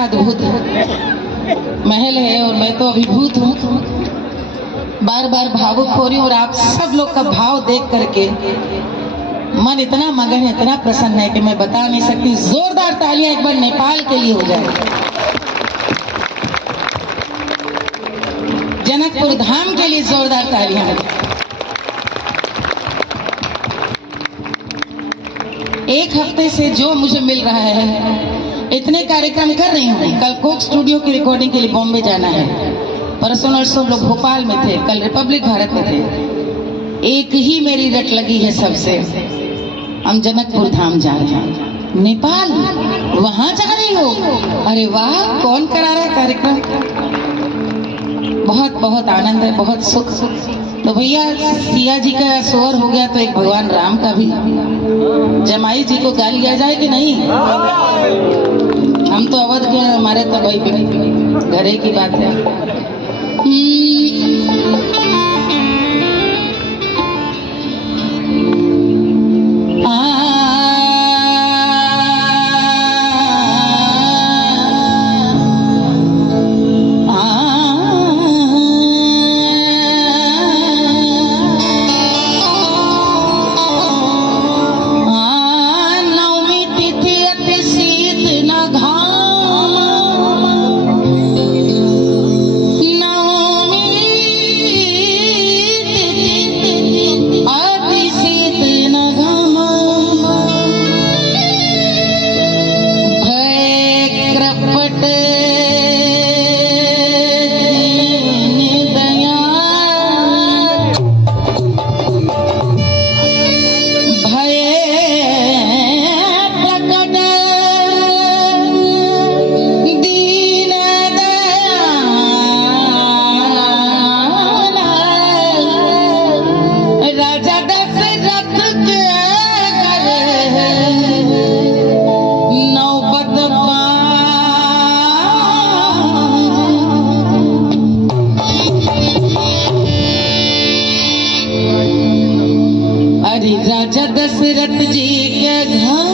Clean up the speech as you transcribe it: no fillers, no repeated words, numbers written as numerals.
क्या अद्भुत महल है और मैं तो अभिभूत हूँ। बार बार भावुक हो रही हूँ और आप सब लोग का भाव देख करके मन इतना मगन है, इतना प्रसन्न है कि मैं बता नहीं सकती। जोरदार तालियां एक बार नेपाल के लिए हो जाए, जनकपुर धाम के लिए जोरदार तालियां। एक हफ्ते से जो मुझे मिल रहा है, इतने कार्यक्रम कर रही हूँ। कल कोक स्टूडियो की रिकॉर्डिंग के लिए बॉम्बे जाना है, परसों नरसों लोग भोपाल में थे, कल रिपब्लिक भारत में थे। एक ही मेरी रट लगी है सबसे, हम जनकपुर धाम जा रहे हैं। नेपाल वहां जा रही हो? अरे वाह, कौन करा रहा है कार्यक्रम? बहुत बहुत आनंद है, बहुत सुख। तो भैया सिया जी का सोहर हो गया तो एक भगवान राम का भी। जमाई जी को गा लिया जाए कि नहीं? हम तो अवध के, हमारे तो भाई घरे की बात है। राजा दशरथ जी के घर